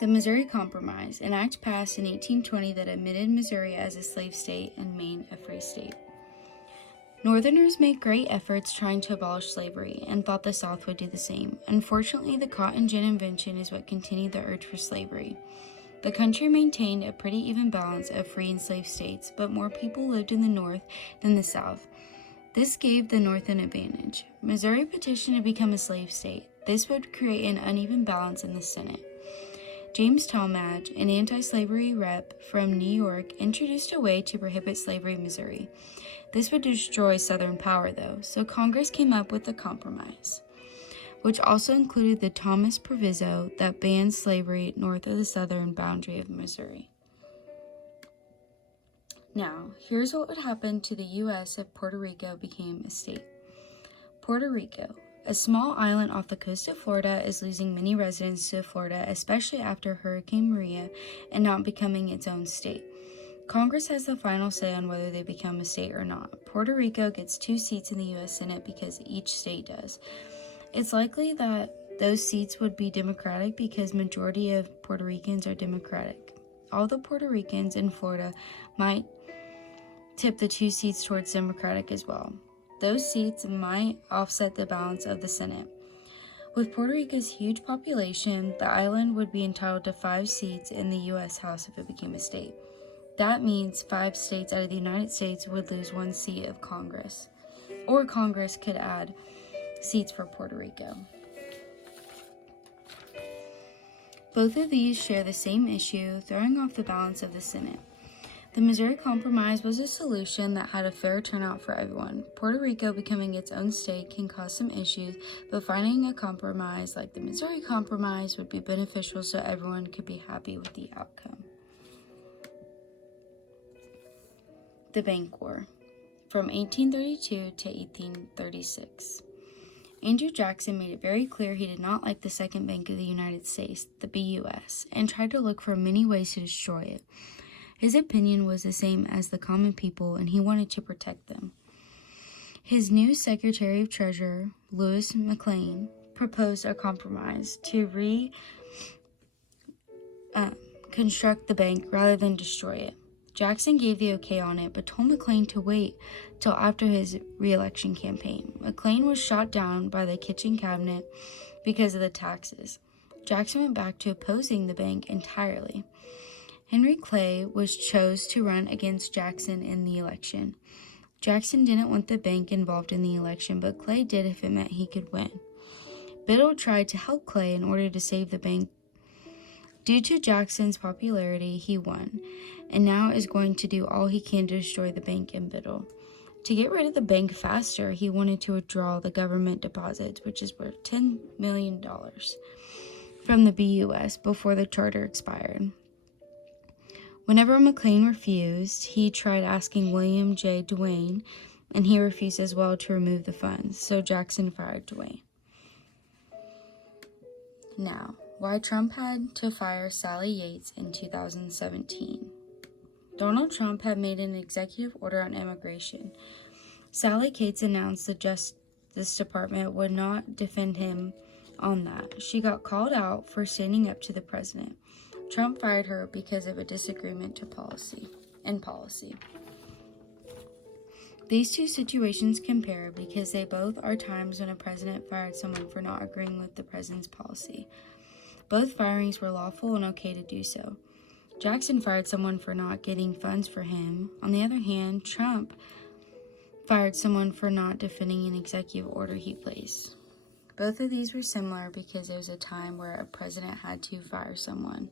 The Missouri Compromise, an act passed in 1820 that admitted Missouri as a slave state and Maine a free state. Northerners made great efforts trying to abolish slavery and thought the South would do the same. Unfortunately, the cotton gin invention is what continued the urge for slavery. The country maintained a pretty even balance of free and slave states, but more people lived in the North than the South. This gave the North an advantage. Missouri petitioned to become a slave state. This would create an uneven balance in the Senate. James Talmadge, an anti-slavery rep from New York, introduced a way to prohibit slavery in Missouri. This would destroy Southern power, though, so Congress came up with a compromise, which also included the Thomas Proviso that banned slavery north of the southern boundary of Missouri. Now, here's what would happen to the U.S. if Puerto Rico became a state. Puerto Rico, a small island off the coast of Florida, is losing many residents to Florida, especially after Hurricane Maria, and not becoming its own state. Congress has the final say on whether they become a state or not. Puerto Rico gets 2 seats in the U.S. Senate because each state does. It's likely that those seats would be Democratic because majority of Puerto Ricans are Democratic. All the Puerto Ricans in Florida might tip the 2 seats towards Democratic as well. Those seats might offset the balance of the Senate. With Puerto Rico's huge population, the island would be entitled to 5 seats in the U.S. House if it became a state. That means 5 states out of the United States would lose 1 seat of Congress, or Congress could add seats for Puerto Rico. Both of these share the same issue, throwing off the balance of the Senate. The Missouri Compromise was a solution that had a fair turnout for everyone. Puerto Rico becoming its own state can cause some issues, but finding a compromise like the Missouri Compromise would be beneficial so everyone could be happy with the outcome. The Bank War, from 1832 to 1836. Andrew Jackson made it very clear he did not like the Second Bank of the United States, the BUS, and tried to look for many ways to destroy it. His opinion was the same as the common people, and he wanted to protect them. His new Secretary of Treasury, Louis McLean, proposed a compromise to reconstruct the bank rather than destroy it. Jackson gave the okay on it, but told McLean to wait till after his re-election campaign. McLean was shot down by the kitchen cabinet because of the taxes. Jackson went back to opposing the bank entirely. Henry Clay was chose to run against Jackson in the election. Jackson didn't want the bank involved in the election, but Clay did if it meant he could win. Biddle tried to help Clay in order to save the bank. Due to Jackson's popularity, he won, and now is going to do all he can to destroy the bank and Biddle. To get rid of the bank faster, he wanted to withdraw the government deposits, which is worth $10 million, from the BUS before the charter expired. Whenever McLean refused, he tried asking William J. Duane, and he refused as well to remove the funds, so Jackson fired Duane. Now, why Trump had to fire Sally Yates in 2017. Donald Trump had made an executive order on immigration. Sally Yates announced the Justice Department would not defend him on that. She got called out for standing up to the president. Trump fired her because of a disagreement in policy. These two situations compare because they both are times when a president fired someone for not agreeing with the president's policy. Both firings were lawful and okay to do so. Jackson fired someone for not getting funds for him. On the other hand, Trump fired someone for not defending an executive order he placed. Both of these were similar because there was a time where a president had to fire someone.